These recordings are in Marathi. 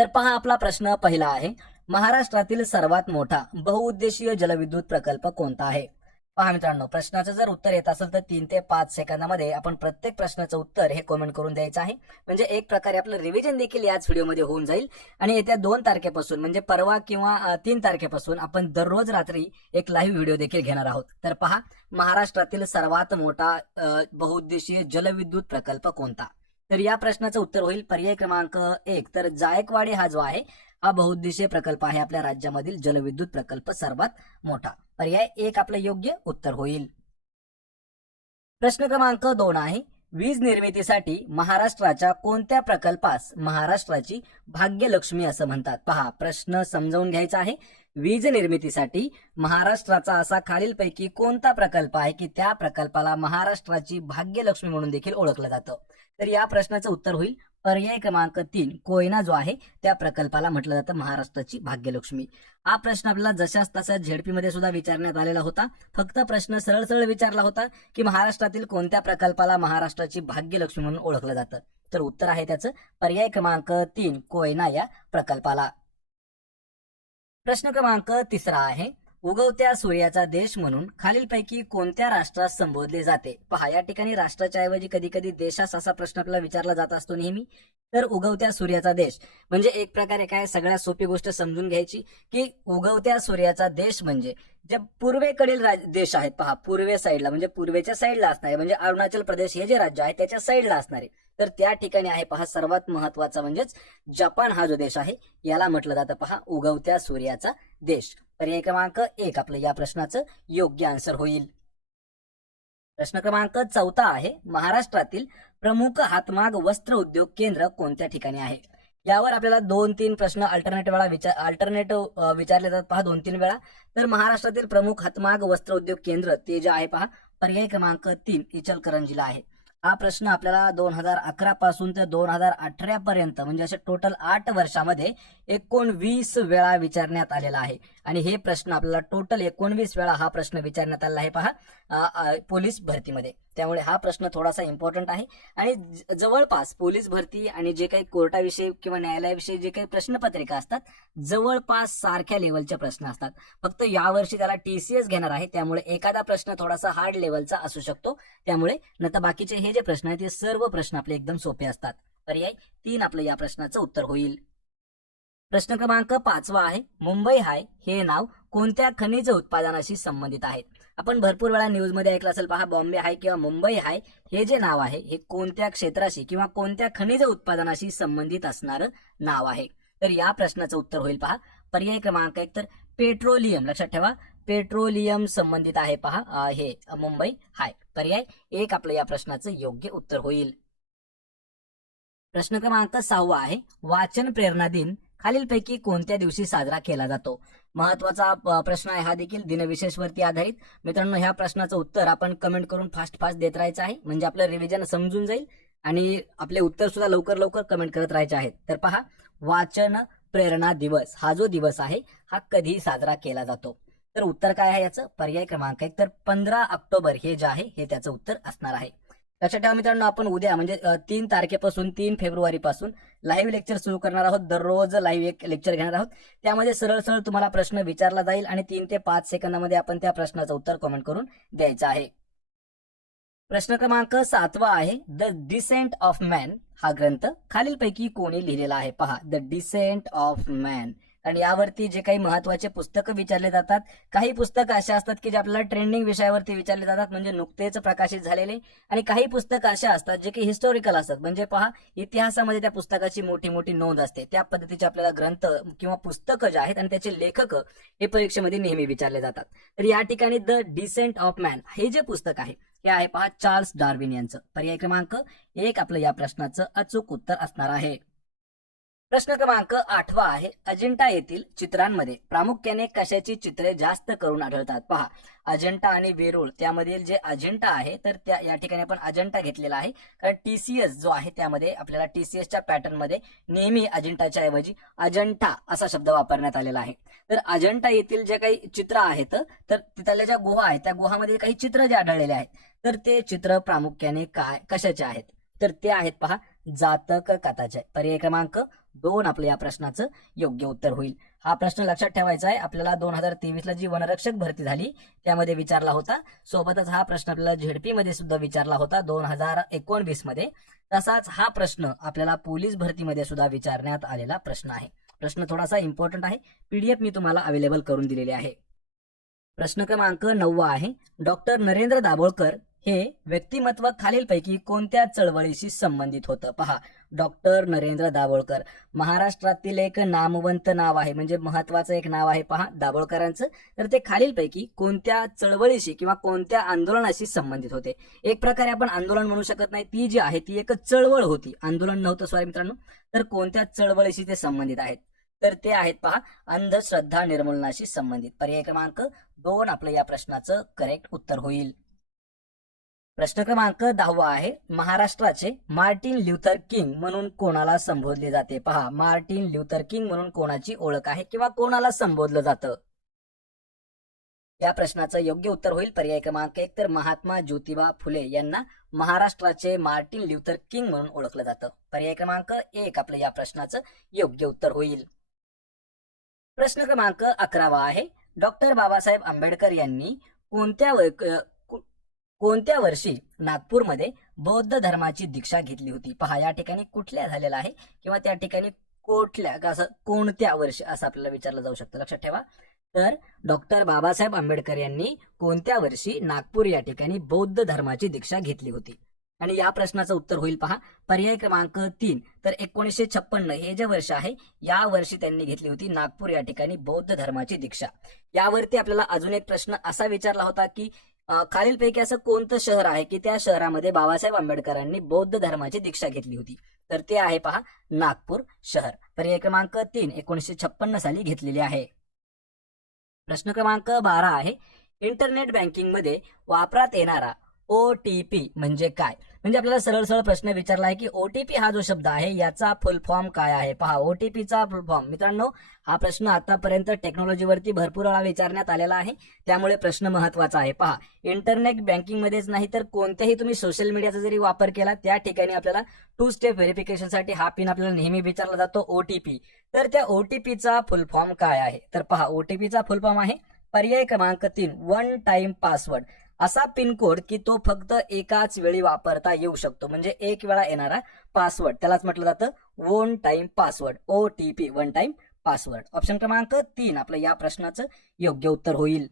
तर पहा, आपला प्रश्न पहिला आहे, महाराष्ट्रातील सर्वात मोठा बहुउद्देशीय जलविद्युत प्रकल्प कोणता आहे? पहा मित्रांनो, प्रश्नाचं जर उत्तर येत असेल तर 3 ते 5 सेकंदामध्ये आपण प्रत्येक प्रश्नाचं उत्तर हे कमेंट करून द्यायचं आहे. म्हणजे एक प्रकारे आपलं रिव्हिजन देखील याच व्हिडिओमध्ये होऊन जाईल. आणि येत्या 2 तारखेपासून म्हणजे परवा किंवा 3 तारखेपासून आपण दररोज रात्री एक लाईव्ह व्हिडिओ देखील घेणार आहोत. तर पहा, महाराष्ट्रातील सर्वात मोठा बहुउद्देशीय जलविद्युत प्रकल्प कोणता? तर या प्रश्नाचं उत्तर होईल पर्याय क्रमांक 1. तर जायकवाडी हा जो आहे हा बहुउद्देशीय प्रकल्प आहे आपल्या राज्यामधील जलविद्युत प्रकल्प सर्वात मोठा. पर्याय 1 आपलं योग्य उत्तर होईल. प्रश्न क्रमांक 2 आहे, वीज निर्मितीसाठी महाराष्ट्राच्या कोणत्या प्रकल्पास महाराष्ट्राची भाग्यलक्ष्मी असं म्हणतात? पहा, प्रश्न समजावून घ्यायचा आहे. वीज निर्मितीसाठी महाराष्ट्राचा असा खालीलपैकी कोणता प्रकल्प आहे की त्या प्रकल्पाला महाराष्ट्राची भाग्यलक्ष्मी म्हणून देखील ओळखलं जातं? तर या प्रश्नाचं उत्तर होईल पर्याय क्रमांक 3. कोयना जो आहे त्या प्रकल्पाला म्हटलं जातं महाराष्ट्राची भाग्यलक्ष्मी. हा प्रश्न आपल्याला जशाच तसा झेडपी मध्ये सुद्धा विचारण्यात आलेला होता. फक्त प्रश्न सरळ सरळ विचारला होता की महाराष्ट्रातील कोणत्या प्रकल्पाला महाराष्ट्राची भाग्यलक्ष्मी म्हणून ओळखलं जातं? तर उत्तर आहे त्याचं पर्याय क्रमांक 3, कोयना या प्रकल्पाला. प्रश्न क्रमांक 3 आहे, उगवत्या सूर्याचा देश म्हणून खालीलपैकी कोणत्या राष्ट्रास संबोधले जाते? पहा, या ठिकाणी राष्ट्राच्या ऐवजी कधी कधी देशास असा प्रश्न आपल्याला विचारला जात असतो नेहमी. तर उगवत्या सूर्याचा देश म्हणजे एक प्रकारे काय, सगळ्यात सोपी गोष्ट समजून घ्यायची की उगवत्या सूर्याचा देश म्हणजे जे पूर्वेकडील देश आहेत. पहा, पूर्वे साईडला म्हणजे पूर्वेच्या साईडला असणारे म्हणजे अरुणाचल प्रदेश हे जे राज्य आहे त्याच्या साईडला असणारे. तर त्या ठिकाणी आहे पहा सर्वात महत्वाचा म्हणजेच जपान हा जो देश आहे याला म्हटलं जातं पहा उगवत्या सूर्याचा देश. पर्याय क्रमांक 1 आपलं या प्रश्नाचं योग्य आन्सर होईल. प्रश्न क्रमांक 4 आहे, महाराष्ट्रातील प्रमुख हातमाग वस्त्र उद्योग केंद्र कोणत्या ठिकाणी आहे? यावर आपल्याला 2-3 प्रश्न अल्टरनेटिव्ह विचारले जातात पहा 2-3 वेळा. तर महाराष्ट्रातील प्रमुख हातमाग वस्त्र उद्योग केंद्र ते जे आहे पहा पर्याय क्रमांक 3 इचलकरंजीला आहे. हा प्रश्न आपल्याला 2011 पासून ते 2018 पर्यंत म्हणजे असे टोटल 8 वर्षामध्ये 19 वेळा विचारण्यात आलेला आहे. आणि हे प्रश्न आपल्याला टोटल 19 वेळा हा प्रश्न विचारण्यात आलेला आहे पहा पोलीस भरतीमध्ये. त्यामुळे हा प्रश्न थोडासा इम्पॉर्टंट आहे. आणि जवळपास पोलीस भरती आणि जे काही कोर्टाविषयी किंवा न्यायालयाविषयी जे काही प्रश्नपत्रिका असतात जवळपास सारख्या लेवलचे प्रश्न असतात. फक्त यावर्षी त्याला TCS घेणार आहे त्यामुळे एखादा प्रश्न थोडासा हार्ड लेवलचा असू शकतो. त्यामुळे नंतर बाकीचे हे जे प्रश्न आहेत ते सर्व प्रश्न आपले एकदम सोपे असतात. पर्याय 3 आपलं या प्रश्नाचं उत्तर होईल. प्रश्न क्रमांक 5 आहे, मुंबई हाय हे नाव कोणत्या खनिज उत्पादनाशी संबंधित आहे? आपण भरपूर वेळा न्यूज मध्ये ऐकलं असेल पहा, बॉम्बे हाय किंवा मुंबई हाय हे जे नाव आहे हे कोणत्या क्षेत्राशी किंवा कोणत्या खनिज उत्पादनाशी संबंधित असणारं नाव आहे? तर या प्रश्नाचं उत्तर होईल पहा पर्याय क्रमांक 1 तर पेट्रोलियम. लक्षात ठेवा, पेट्रोलियम संबंधित आहे पहा हे मुंबई हाय. पर्याय 1 आपलं या प्रश्नाचं योग्य उत्तर होईल. प्रश्न क्रमांक 6 आहे, वाचन प्रेरणा दिन खालीलपैकी कोणत्या दिवशी साजरा केला जातो? महत्वाचा प्रश्न आहे हा देखील दिनविशेषवरती आधारित. मित्रांनो, ह्या प्रश्नाचं उत्तर आपण कमेंट करून फास्ट देत राहायचं आहे म्हणजे आपलं रिव्हिजन समजून जाईल आणि आपले उत्तर सुद्धा लवकर लवकर कमेंट करत राहायचे आहेत. तर पहा, वाचन प्रेरणा दिवस हा जो दिवस आहे हा कधी साजरा केला जातो? तर उत्तर काय आहे याचं? पर्याय क्रमांक 1 तर 15 ऑक्टोबर हे जे आहे हे त्याचं उत्तर असणार आहे. लक्षात ठेवा मित्रांनो, आपण उद्या म्हणजे 3 तारखेपासून 3 फेब्रुवारी पासून लाईव्ह लेक्चर सुरू करणार आहोत. दररोज लाईव्ह एक लेक्चर घेणार आहोत. त्यामध्ये सरळ सरळ तुम्हाला प्रश्न विचारला जाईल आणि 3 ते 5 सेकंदामध्ये आपण त्या प्रश्नाचं उत्तर कमेंट करून द्यायचं आहे. प्रश्न क्रमांक 7 आहे, द डिसेंट ऑफ मॅन हा ग्रंथ खालीलपैकी कोणी लिहिलेला आहे? पहा, द डिसेंट ऑफ मॅन. आणि यावरती जे काही महत्वाचे पुस्तकं विचारले जातात, काही पुस्तकं अशा असतात की जे आपल्याला ट्रेंडिंग विषयावरती विचारले जातात म्हणजे नुकतेच प्रकाशित झालेले. आणि काही पुस्तकं अशा असतात जे की हिस्टॉरिकल असतात म्हणजे पहा इतिहासामध्ये त्या पुस्तकाची मोठी मोठी नोंद असते. त्या पद्धतीचे आपल्याला ग्रंथ किंवा पुस्तकं जे आहेत आणि त्याचे लेखक हे परीक्षेमध्ये नेहमी विचारले जातात. तर या ठिकाणी द डिसेंट ऑफ मॅन हे जे पुस्तक आहे हे आहे पहा चार्ल्स डार्विन यांचं. पर्याय क्रमांक 1 आपलं या प्रश्नाचं अचूक उत्तर असणार आहे. प्रश्न क्रमांक 8 आहे, अजिंठा येथील चित्रांमध्ये प्रामुख्याने कशाची चित्रे जास्त करून आढळतात? पहा, अजिंठा आणि वेरूळ त्यामधील जे अजिंठा आहे तर त्या या ठिकाणी आपण अजिंठा घेतलेला आहे कारण TCS जो आहे त्यामध्ये आपल्याला TCSच्या पॅटर्न मध्ये नेहमी अजिंठाच्या ऐवजी अजंठा असा शब्द वापरण्यात आलेला आहे. तर अजिंठा येथील जे काही चित्र आहेत तर त्याला ज्या गुहा आहेत त्या गुहामध्ये काही चित्र जे आढळलेले आहेत तर ते चित्र प्रामुख्याने कशाचे आहेत? तर ते आहेत पहा जातक कथाचे. पर्याय क्रमांक 2 आपलं या प्रश्नाचं योग्य उत्तर होईल. हा प्रश्न लक्षात ठेवायचा आहे. आपल्याला 2023 जी वनरक्षक भरती झाली त्यामध्ये विचारला होता. सोबतच हा प्रश्न आपल्याला झेडपी मध्ये सुद्धा विचारला होता 2019 मध्ये. तसाच हा प्रश्न आपल्याला पोलीस भरतीमध्ये सुद्धा विचारण्यात आलेला प्रश्न आहे. प्रश्न थोडासा इम्पॉर्टंट आहे. पीडीएफ मी तुम्हाला अवेलेबल करून दिलेले आहे. प्रश्न क्रमांक 9 आहे, डॉक्टर नरेंद्र दाभोळकर हे व्यक्तिमत्व खालीलपैकी कोणत्या चळवळीशी संबंधित होतं? पहा, डॉक्टर नरेंद्र दाभोळकर महाराष्ट्रातील एक नामवंत नाव आहे, म्हणजे महत्वाचं एक नाव आहे पहा दाभोळकरांचं. तर ते खालीलपैकी कोणत्या चळवळीशी किंवा कोणत्या आंदोलनाशी संबंधित होते? एक प्रकारे आपण आंदोलन म्हणू शकत नाही, ती जी आहे ती एक चळवळ होती, आंदोलन नव्हतं सॉरी मित्रांनो. तर कोणत्या चळवळीशी ते संबंधित आहेत? तर ते आहेत पहा अंधश्रद्धा निर्मूलनाशी संबंधित. पर्याय क्रमांक 2 आपलं या प्रश्नाचं करेक्ट उत्तर होईल. प्रश्न क्रमांक 10 आहे, महाराष्ट्राचे मार्टिन ल्युथर किंग म्हणून कोणाला संबोधले जाते? पहा, मार्टिन ल्युथर किंग म्हणून कोणाची ओळख आहे किंवा कोणाला संबोधलं जातं? या प्रश्नाचं योग्य उत्तर होईल पर्याय क्रमांक 1, तर महात्मा ज्योतिबा फुले यांना महाराष्ट्राचे मार्टिन ल्युथर किंग म्हणून ओळखलं जातं. पर्याय क्रमांक 1 आपलं या प्रश्नाचं योग्य उत्तर होईल. प्रश्न क्रमांक 11 आहे, डॉक्टर बाबासाहेब आंबेडकर यांनी कोणत्या वर्षी नागपूरमध्ये बौद्ध धर्माची दीक्षा घेतली होती? पहा, या ठिकाणी कुठल्या झालेला आहे किंवा त्या ठिकाणी कोणत्या वर्षी असं आपल्याला विचारलं जाऊ शकतं. लक्षात ठेवा. तर डॉक्टर बाबासाहेब आंबेडकर यांनी कोणत्या वर्षी नागपूर या ठिकाणी बौद्ध धर्माची दीक्षा घेतली होती? आणि या प्रश्नाचं उत्तर होईल पहा पर्याय क्रमांक 3, तर 1956 हे जे वर्ष आहे या वर्षी त्यांनी घेतली होती नागपूर या ठिकाणी बौद्ध धर्माची दीक्षा. यावरती आपल्याला अजून एक प्रश्न असा विचारला होता की खालीलपैकी असं कोणतं शहर आहे की त्या शहरामध्ये बाबासाहेब आंबेडकरांनी बौद्ध धर्माची दीक्षा घेतली होती? तर ते आहे पहा नागपूर शहर. पर्याय क्रमांक 3 1956 साली घेतलेली आहे. प्रश्न क्रमांक 12 आहे, इंटरनेट बँकिंग मध्ये वापरात येणारा ओटीपी म्हणजे काय? म्हणजे आपल्याला सरळ सरळ प्रश्न विचारला आहे की ओटीपी हा जो शब्द आहे याचा फुल फॉर्म काय आहे? पहा, ओटीपीचा फुल फॉर्म मित्रांनो, हा प्रश्न आतापर्यंत टेक्नॉलॉजीवरती भरपूर वेळा विचारण्यात आलेला आहे, त्यामुळे प्रश्न महत्वाचा आहे. पहा, इंटरनेट बँकिंग मध्येच नाही तर कोणत्याही तुम्ही सोशल मीडियाचा जरी वापर केला त्या ठिकाणी आपल्याला 2 स्टेप व्हेरिफिकेशनसाठी हा पिन आपल्याला नेहमी विचारला जातो ओटीपी. तर त्या ओटीपीचा फुल फॉर्म काय आहे? तर पहा, ओटीपीचा फुल फॉर्म आहे पर्याय क्रमांक 3 वन टाइम पासवर्ड. असा पिनकोड की तो फक्त एकाच वेळी वापरता येऊ शकतो, म्हणजे एक वेळा येणारा पासवर्ड, त्यालाच म्हटलं जातं one time password, OTP one time password. Option क्रमांक 3 आपलं या प्रश्नाचं योग्य उत्तर होईल.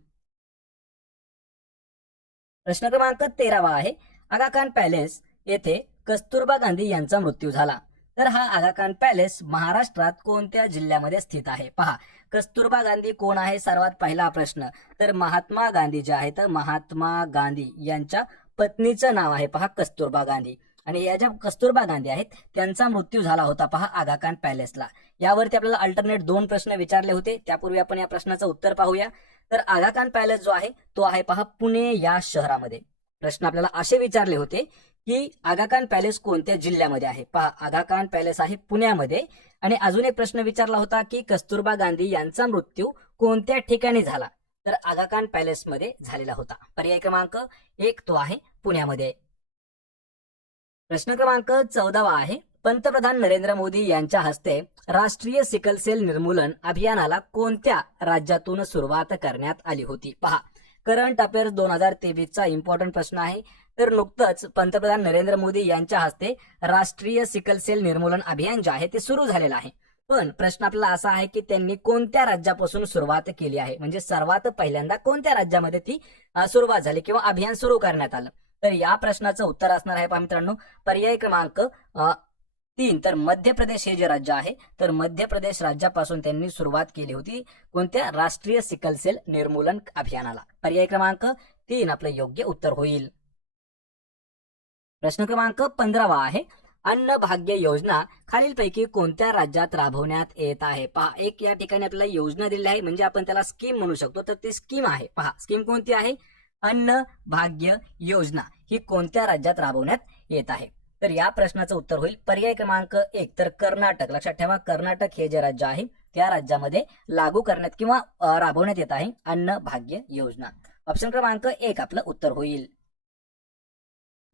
प्रश्न क्रमांक 13 आहे, आगा खान पॅलेस येथे कस्तुरबा गांधी यांचा मृत्यू झाला. तर हा आगा खान पॅलेस महाराष्ट्रात कोणत्या जिल्ह्यामध्ये स्थित आहे? पहा, कस्तुरबा गांधी कोण आहे? सर्वात पहिला प्रश्न, तर महात्मा गांधी जे आहेत महात्मा गांधी यांच्या पत्नीचं नाव आहे पहा कस्तुरबा गांधी. आणि या ज्या कस्तुरबा गांधी आहेत त्यांचा मृत्यू झाला होता पहा आगा खान पॅलेसला. यावरती आपल्याला अल्टरनेट 2 प्रश्न विचारले होते, त्यापूर्वी आपण या प्रश्नाचं उत्तर पाहूया. तर आगा खान पॅलेस जो आहे तो आहे पहा पुणे या शहरामध्ये. प्रश्न आपल्याला असे विचारले होते की आगा खान पॅलेस कोणत्या जिल्ह्यामध्ये आहे? पहा, आगा खान पॅलेस आहे पुण्यामध्ये. आणि अजून एक प्रश्न विचारला होता की कस्तुरबा गांधी यांचा मृत्यू कोणत्या ठिकाणी झाला? तर आगा खान पॅलेस मध्ये झालेला होता. पर्याय क्रमांक 1 तो आहे पुण्यामध्ये. प्रश्न क्रमांक 14 आहे, पंतप्रधान नरेंद्र मोदी यांच्या हस्ते राष्ट्रीय सिकल सेल निर्मूलन अभियानाला कोणत्या राज्यातून सुरुवात करण्यात आली होती? पहा, करंट अफेअर्स 2023चा इम्पॉर्टंट प्रश्न आहे. तर नुकतंच पंतप्रधान नरेंद्र मोदी यांच्या हस्ते राष्ट्रीय सिकल सेल निर्मूलन अभियान जे आहे ते सुरू झालेलं आहे. पण प्रश्न आपला असा आहे की त्यांनी कोणत्या राज्यापासून सुरुवात केली आहे, म्हणजे सर्वात पहिल्यांदा कोणत्या राज्यामध्ये ती सुरुवात झाली किंवा अभियान सुरू करण्यात आलं? तर या प्रश्नाचं उत्तर असणार आहे पहा मित्रांनो पर्याय क्रमांक 3, तर मध्य प्रदेश हे जे राज्य आहे तर मध्य प्रदेश राज्यापासून त्यांनी सुरुवात केली होती कोणत्या राष्ट्रीय सिकल सेल निर्मूलन अभियानाला. पर्याय क्रमांक 3 आपलं योग्य उत्तर होईल. प्रश्न क्रमांक 15 आहे, अन्न भाग्य योजना खालीलपैकी कोणत्या राज्यात राबवण्यात येत आहे? पहा, एक या ठिकाणी आपल्याला योजना दिली आहे म्हणजे आपण त्याला स्कीम म्हणू शकतो. तर ती स्कीम आहे पहा, स्कीम कोणती आहे? अन्न भाग्य योजना ही कोणत्या राज्यात राबवण्यात येत आहे? तर या प्रश्नाचं उत्तर होईल पर्याय क्रमांक 1, तर कर्नाटक. लक्षात ठेवा, कर्नाटक हे जे राज्य आहे त्या राज्यामध्ये लागू करण्यात किंवा राबवण्यात येत आहे अन्न भाग्य योजना. ऑप्शन क्रमांक 1 आपलं उत्तर होईल.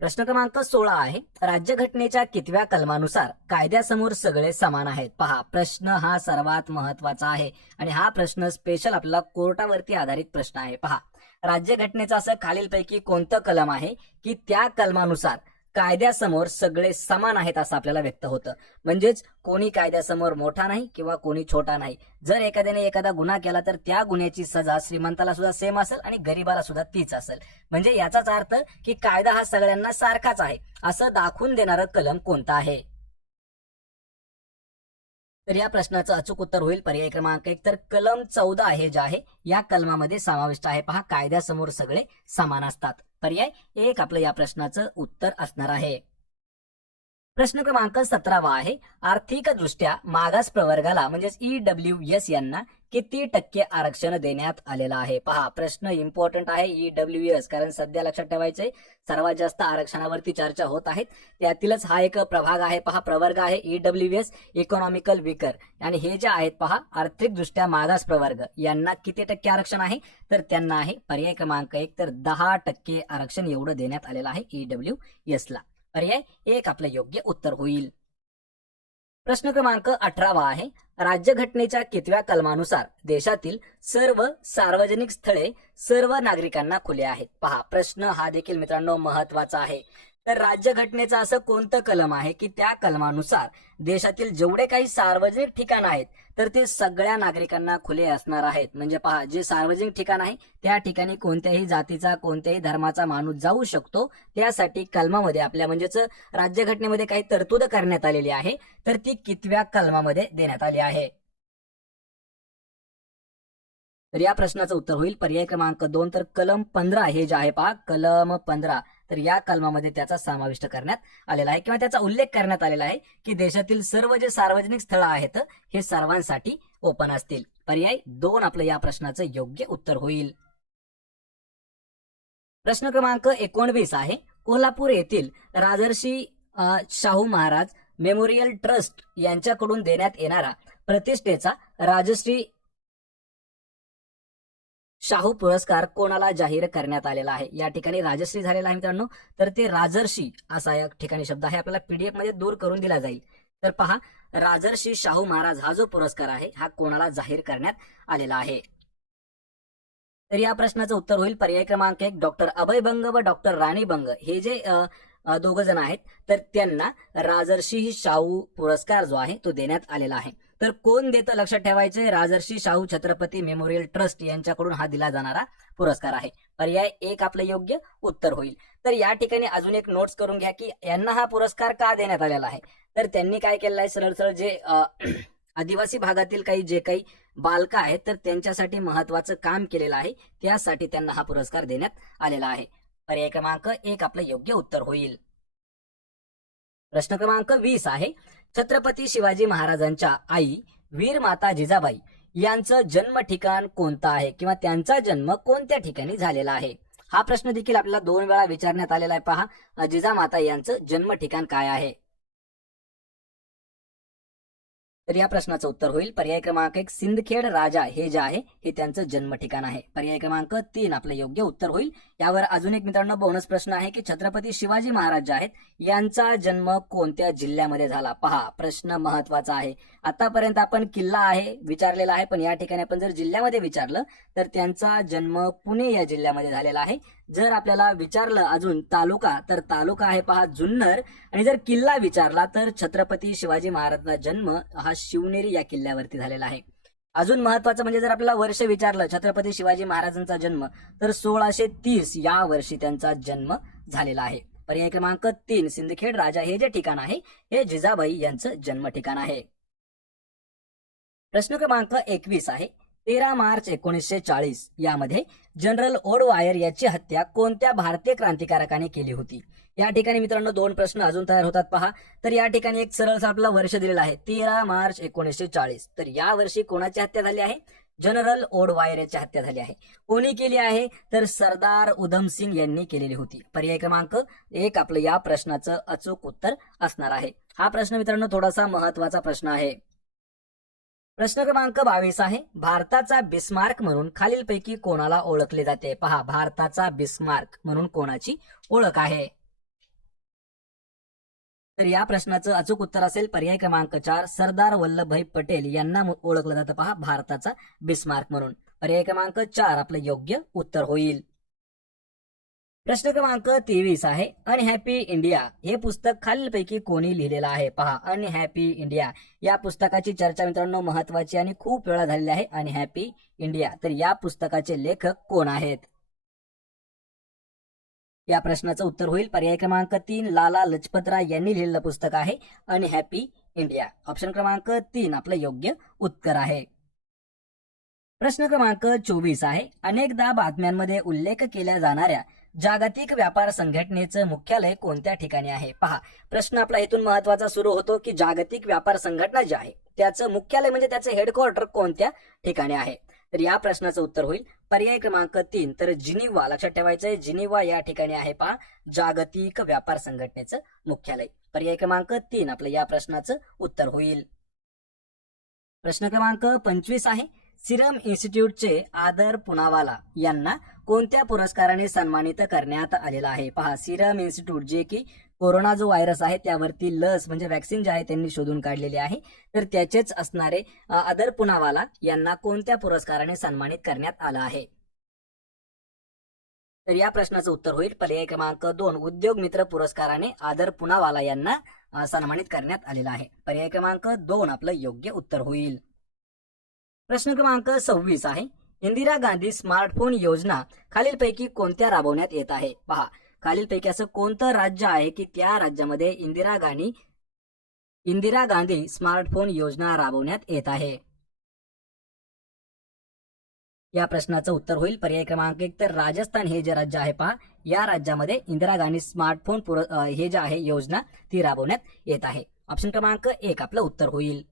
प्रश्न क्रमांक 16 आहे, राज्यघटनेच्या कितव्या कलमानुसार कायद्यासमोर सगळे समान आहेत? पहा, प्रश्न हा सर्वात महत्वाचा आहे आणि हा प्रश्न स्पेशल आपला कोर्टावरती आधारित प्रश्न आहे. पहा, राज्यघटनेचं असं खालीलपैकी कोणतं कलम आहे की त्या कलमानुसार कायद्यासमोर सगळे समान आहेत असं आपल्याला व्यक्त होतं. म्हणजेच कोणी कायद्यासमोर मोठा नाही किंवा कोणी छोटा नाही. जर एखाद्याने एखादा गुन्हा केला तर त्या गुन्ह्याची सजा श्रीमंताला सुद्धा सेम असेल आणि गरीबाला सुद्धा तीच असेल. म्हणजे याचाच अर्थ की कायदा हा सगळ्यांना सारखाच आहे असं दाखवून देणारं कलम कोणतं आहे? तर या प्रश्नाचं अचूक उत्तर होईल पर्याय क्रमांक 1. तर कलम 14 हे जे आहे या कलमामध्ये समाविष्ट आहे. पहा, कायद्यासमोर सगळे समान असतात. पर्याय 1 आपलं या प्रश्नाचं उत्तर असणार आहे. प्रश्न क्रमांक 17 आहे, आर्थिकदृष्ट्या मागास प्रवर्गाला म्हणजेच EWS यांना किती टक्के आरक्षण देण्यात आलेलं आहे? पहा, प्रश्न इम्पॉर्टंट आहे EWS, कारण सध्या लक्षात ठेवायचंय सर्वात जास्त आरक्षणावरती चर्चा होत आहेत. त्यातीलच हा एक प्रभाग आहे. पहा, प्रवर्ग आहे EWS, इकॉनॉमिकल वीकर. आणि हे जे आहेत पहा, आर्थिकदृष्ट्या मागास प्रवर्ग यांना किती टक्के आरक्षण आहे? तर त्यांना आहे पर्याय क्रमांक 1, तर 10% आरक्षण एवढं देण्यात आलेलं आहे EWS ला. पर्याय 1 आपलं योग्य उत्तर होईल. प्रश्न क्रमांक 18 आहे, राज्यघटनेच्या कितव्या कलमानुसार देशातील सर्व सार्वजनिक स्थळे सर्व नागरिकांना खुले आहेत? पहा, प्रश्न हा देखील मित्रांनो महत्वाचा आहे. तर राज्यघटनेचं असं कोणतं कलम आहे की त्या कलमानुसार देशातील जेवढे काही सार्वजनिक ठिकाण आहेत तर ते सगळ्या नागरिकांना खुले असणार आहेत? म्हणजे पहा, जे सार्वजनिक ठिकाण आहे त्या ठिकाणी कोणत्याही जातीचा कोणत्याही धर्माचा माणूस जाऊ शकतो. त्यासाठी कलमामध्ये आपल्या म्हणजेच राज्यघटनेमध्ये काही तरतूद करण्यात आलेली आहे. तर ती कितव्या कलमामध्ये देण्यात आली आहे? तर या प्रश्नाचं उत्तर होईल पर्याय क्रमांक 2, तर कलम 15 हे जे आहे पहा, कलम 15, तर या कलमामध्ये त्याचा समाविष्ट करण्यात आलेला आहे किंवा त्याचा उल्लेख करण्यात आलेला आहे की देशातील सर्व जे सार्वजनिक स्थळ आहेत हे सर्वांसाठी ओपन असतील. पर्याय 2 आपलं या प्रश्नाचं योग्य उत्तर होईल. प्रश्न क्रमांक 19 आहे, कोल्हापूर येथील राजर्षी शाहू महाराज मेमोरियल ट्रस्ट यांच्याकडून देण्यात येणारा प्रतिष्ठेचा राजश्री शाहू पुरस्कार कोणाला जाहीर करण्यात आलेला आहे? या ठिकाणी राजश्री झालेला आहे मित्रांनो, तर ते राजर्षी असा या ठिकाणी शब्द आहे, आपल्याला पीडीएफ मध्ये दूर करून दिला जाईल. तर पहा, राजर्षी शाहू महाराज हा जो पुरस्कार आहे हा कोणाला जाहीर करण्यात आलेला आहे? तर या प्रश्नाचं उत्तर होईल पर्याय क्रमांक 1, डॉक्टर अभय बंग व डॉक्टर राणी बंग हे जे दोघ जण आहेत तर त्यांना राजर्षी शाहू पुरस्कार जो आहे तो देण्यात आलेला आहे. तर कोण देतं लक्षात ठेवायचंय, राजर्षी शाहू छत्रपती मेमोरियल ट्रस्ट यांच्याकडून हा दिला जाणारा पुरस्कार आहे. पर्याय 1 आपलं योग्य उत्तर होईल. तर या ठिकाणी अजून एक नोट्स करून घ्या की यांना हा पुरस्कार का देण्यात आलेला आहे? तर त्यांनी काय केलेलं आहे, सरळ सरळ जे आदिवासी भागातील काही जे काही बालक आहेत तर त्यांच्यासाठी महत्वाचं काम केलेलं आहे, त्यासाठी त्यांना हा पुरस्कार देण्यात आलेला आहे. पर्याय क्रमांक 1 आपलं योग्य उत्तर होईल. प्रश्न क्रमांक 20 आहे, छत्रपती शिवाजी महाराजांच्या आई वीर माता जिजाबाई यांचं जन्म ठिकाण कोणतं आहे किंवा त्यांचा जन्म कोणत्या ठिकाणी झालेला आहे? हा प्रश्न देखील आपल्याला 2 वेळा विचारण्यात आलेला आहे. पहा, जिजामाता यांचं जन्म ठिकाण काय आहे? तर या प्रश्नाचं उत्तर होईल पर्याय क्रमांक 1, सिंदखेड राजा हे जे आहे हे त्यांचं जन्म ठिकाण आहे. पर्याय क्रमांक 3 आपलं योग्य उत्तर होईल. यावर अजून एक मित्रांनो बोनस प्रश्न आहे की छत्रपती शिवाजी महाराज जे आहेत यांचा जन्म कोणत्या जिल्ह्यामध्ये झाला? पहा, प्रश्न महत्वाचा आहे. आतापर्यंत आपण किल्ला आहे विचारलेला आहे, पण या ठिकाणी आपण जर जिल्ह्यामध्ये विचारलं तर त्यांचा जन्म पुणे या जिल्ह्यामध्ये झालेला आहे. जर आपल्याला विचारलं अजून तालुका, तर तालुका आहे पहा जुन्नर. आणि जर किल्ला विचारला तर छत्रपती शिवाजी महाराजांचा जन्म हा शिवनेरी या किल्ल्यावरती झालेला आहे. अजून महत्वाचं म्हणजे जर आपल्याला वर्ष विचारलं छत्रपती शिवाजी महाराजांचा जन्म, तर 1630 या वर्षी त्यांचा जन्म झालेला आहे. पर्याय क्रमांक 3, सिंदखेड राजा हे जे ठिकाण आहे हे जिजाबाई यांचं जन्म ठिकाण आहे. प्रश्न क्रमांक 21 आहे, 13 मार्च 1940 यामध्ये जनरल ओडवायर याची हत्या कोणत्या भारतीय क्रांतिकारकाने केली होती? या ठिकाणी मित्रांनो 2 प्रश्न अजून तयार होतात. पहा, तर या ठिकाणी एक सरळ आपला वर्ष दिलेला आहे 13 मार्च 1940. तर या वर्षी कोणाची हत्या झाली आहे? जनरल ओडवायर याची हत्या झाली आहे. कोणी केली आहे? तर सरदार उधम सिंग यांनी केलेली होती. पर्याय क्रमांक 1 आपलं या प्रश्नाचं अचूक उत्तर असणार आहे. हा प्रश्न मित्रांनो थोडासा महत्वाचा प्रश्न आहे. प्रश्न क्रमांक 22 आहे, भारताचा बिस्मार्क म्हणून खालीलपैकी कोणाला ओळखले जाते? पहा, भारताचा बिस्मार्क म्हणून कोणाची ओळख आहे? तर या प्रश्नाचं अचूक उत्तर असेल पर्याय क्रमांक 4, सरदार वल्लभभाई पटेल यांना ओळखलं जातं पहा भारताचा बिस्मार्क म्हणून. पर्याय क्रमांक 4 आपलं योग्य उत्तर होईल. प्रश्न क्रमांक 23 आहे, अनहॅपी इंडिया हे पुस्तक खालीलपैकी कोणी लिहिलेलं आहे? पहा, अनहॅपी इंडिया या पुस्तकाची चर्चा मित्रांनो महत्वाची आणि खूप वेळा झालेली आहे. अनहॅपी इंडिया, तर या पुस्तकाचे लेखक कोण आहेत? या प्रश्नाचं उत्तर होईल पर्याय क्रमांक 3, लाला लजपतराय यांनी लिहिलेलं पुस्तक आहे अनहॅपी इंडिया. ऑप्शन क्रमांक 3 आपलं योग्य उत्तर आहे. प्रश्न क्रमांक 24 आहे, अनेकदा बातम्यांमध्ये उल्लेख केल्या जाणाऱ्या जागतिक व्यापार संघटनेचं मुख्यालय कोणत्या ठिकाणी आहे? पहा, प्रश्न आपला इथून महत्वाचा सुरू होतो की जागतिक व्यापार संघटना जी आहे त्याचं मुख्यालय म्हणजे त्याचं हेडक्वार्टर कोणत्या ठिकाणी आहे? तर या प्रश्नाचं उत्तर होईल पर्याय क्रमांक 3, तर जिनिव्हा. लक्षात ठेवायचंय, जिनिव्हा या ठिकाणी आहे पहा जागतिक व्यापार संघटनेचं मुख्यालय. पर्याय क्रमांक 3 आपलं या प्रश्नाचं उत्तर होईल. प्रश्न क्रमांक 25 आहे, सिरम इन्स्टिट्यूटचे आदर पुनावाला यांना कोणत्या पुरस्काराने सन्मानित करण्यात आलेला आहे? पहा, सिरम इन्स्टिट्यूट जे की कोरोना जो व्हायरस आहे त्यावरती लस म्हणजे वॅक्सिन जे आहे त्यांनी शोधून काढलेली आहे, तर त्याचेच असणारे आदर पुनावाला यांना कोणत्या पुरस्काराने सन्मानित करण्यात आलं आहे? तर या प्रश्नाचं उत्तर होईल पर्याय क्रमांक 2, उद्योग मित्र पुरस्काराने आदर पुनावाला यांना सन्मानित करण्यात आलेला आहे. पर्याय क्रमांक 2 आपलं योग्य उत्तर होईल. प्रश्न क्रमांक 26 आहे, इंदिरा गांधी स्मार्टफोन योजना खालीलपैकी कोणत्या राबवण्यात येत आहे? पहा, खालीलपैकी असं कोणतं राज्य आहे की त्या राज्यामध्ये इंदिरा गांधी स्मार्टफोन योजना राबवण्यात येत आहे? या प्रश्नाचं उत्तर होईल पर्याय क्रमांक 1, तर राजस्थान हे जे राज्य आहे पहा या राज्यामध्ये इंदिरा गांधी स्मार्टफोन हे जे आहे योजना ती राबवण्यात येत आहे. ऑप्शन क्रमांक 1 आपलं उत्तर होईल.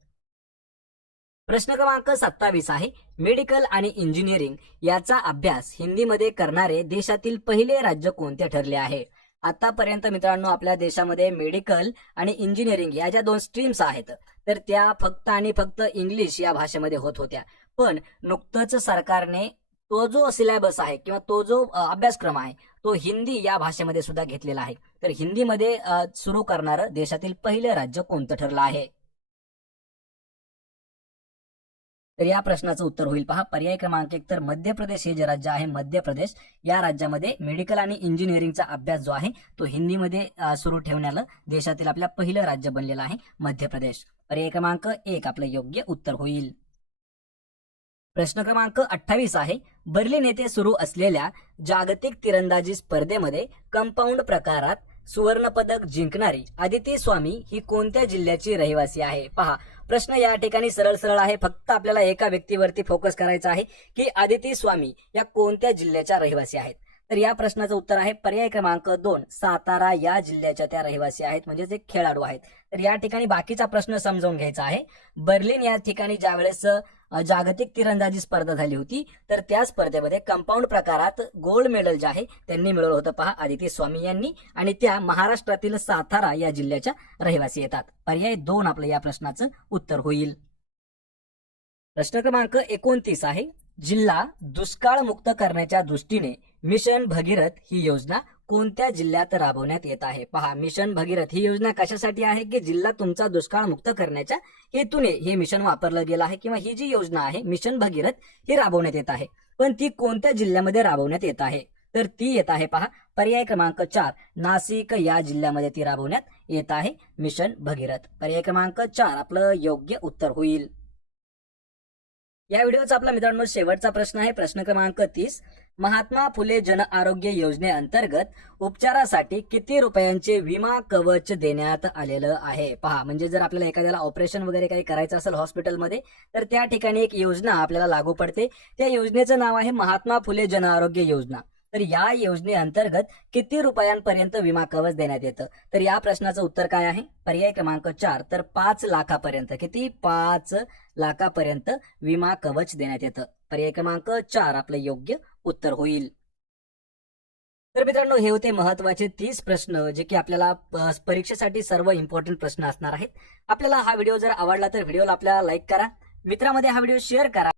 प्रश्न क्रमांक 27 आहे, मेडिकल आणि इंजिनिअरिंग याचा अभ्यास हिंदीमध्ये करणारे देशातील पहिले राज्य कोणते ठरले आहे? आतापर्यंत मित्रांनो आपल्या देशामध्ये मेडिकल आणि इंजिनिअरिंग या ज्या 2 स्ट्रीम्स आहेत तर त्या फक्त आणि फक्त इंग्लिश या भाषेमध्ये होत होत्या. पण नुकतंच सरकारने तो जो सिलेबस आहे किंवा तो जो अभ्यासक्रम आहे तो हिंदी या भाषेमध्ये सुद्धा घेतलेला आहे. तर हिंदीमध्ये सुरू करणारं देशातील पहिलं राज्य कोणतं ठरलं आहे? तर या प्रश्नाचं उत्तर होईल पहा पर्याय क्रमांक 1, तर मध्य प्रदेश हे जे राज्य आहे मध्य प्रदेश या राज्यामध्ये मेडिकल आणि इंजिनिअरिंगचा अभ्यास जो आहे तो हिंदीमध्ये सुरू ठेवण्याला देशातील आपल्या पहिलं राज्य बनलेलं आहे मध्य प्रदेश. पर्याय क्रमांक 1 आपलं योग्य उत्तर होईल. प्रश्न क्रमांक 28 आहे, बर्लिन येथे सुरू असलेल्या जागतिक तिरंदाजी स्पर्धेमध्ये कंपाऊंड प्रकारात सुवर्ण पदक जिंकणारी आदिती स्वामी ही कोणत्या जिल्ह्याची रहिवासी आहे? पहा, प्रश्न या ठिकाणी सरळ सरळ आहे, फक्त आपल्याला एका व्यक्तीवरती फोकस करायचा आहे की आदिती स्वामी या कोणत्या जिल्ह्याच्या रहिवासी आहेत. तर या प्रश्नाचं उत्तर आहे पर्याय क्रमांक 2, सातारा या जिल्ह्याच्या त्या रहिवासी आहेत, म्हणजेच एक खेळाडू आहेत. तर या ठिकाणी बाकीचा प्रश्न समजावून घ्यायचा आहे. बर्लिन या ठिकाणी ज्यावेळेस जागतिक तिरंदाजी स्पर्धा झाली होती तर त्या स्पर्धेमध्ये कंपाऊंड प्रकारात गोल्ड मेडल जे आहे त्यांनी मिळवलं होतं पहा आदिती स्वामी यांनी, आणि त्या महाराष्ट्रातील सातारा या जिल्ह्याच्या रहिवासी येतात. पर्याय 2 आपलं या प्रश्नाचं उत्तर होईल. प्रश्न क्रमांक 29 आहे, जिल्हा दुष्काळ मुक्त करण्याच्या दृष्टीने मिशन भगीरथ ही योजना कोणत्या जिल्ह्यात राबवण्यात येत आहे? पहा, मिशन भगीरथ ही योजना कशासाठी आहे की जिल्हा तुमचा दुष्काळ मुक्त करण्याच्या हेतूने हे मिशन वापरलं गेलं आहे किंवा ही जी योजना आहे मिशन भगीरथ ही राबवण्यात येत आहे. पण ती कोणत्या जिल्ह्यामध्ये राबवण्यात येत आहे? तर ती येत आहे पहा पर्याय क्रमांक 4, नाशिक या जिल्ह्यामध्ये ती राबवण्यात येत आहे मिशन भगीरथ. पर्याय क्रमांक 4 आपलं योग्य उत्तर होईल. या व्हिडिओचा आपला मित्रांनो शेवटचा प्रश्न आहे प्रश्न क्रमांक 30, महात्मा फुले जन आरोग्य योजनेअंतर्गत उपचारासाठी किती रुपयांचे विमा कवच देण्यात आलेलं आहे? पहा, म्हणजे जर आपल्याला एखाद्याला ऑपरेशन वगैरे काही करायचं असेल हॉस्पिटलमध्ये तर त्या ठिकाणी एक योजना आपल्याला लागू पडते. त्या योजनेचं नाव आहे महात्मा फुले जन आरोग्य योजना. तर या योजनेअंतर्गत किती रुपयांपर्यंत विमा कवच देण्यात येतं? तर या प्रश्नाचं उत्तर काय आहे? पर्याय क्रमांक 4, तर 5 लाखापर्यंत. किती? 5 लाखापर्यंत विमा कवच देण्यात येतं. पर्याय क्रमांक 4 आपलं योग्य उत्तर होईल. तर मित्रांनो, हे होते महत्वाचे 30 प्रश्न जे की आपल्याला परीक्षेसाठी सर्व इम्पॉर्टंट प्रश्न असणार आहेत. आपल्याला हा व्हिडिओ जर आवडला तर व्हिडिओला आपल्याला लाईक करा, मित्रांमध्ये हा व्हिडिओ शेअर करा.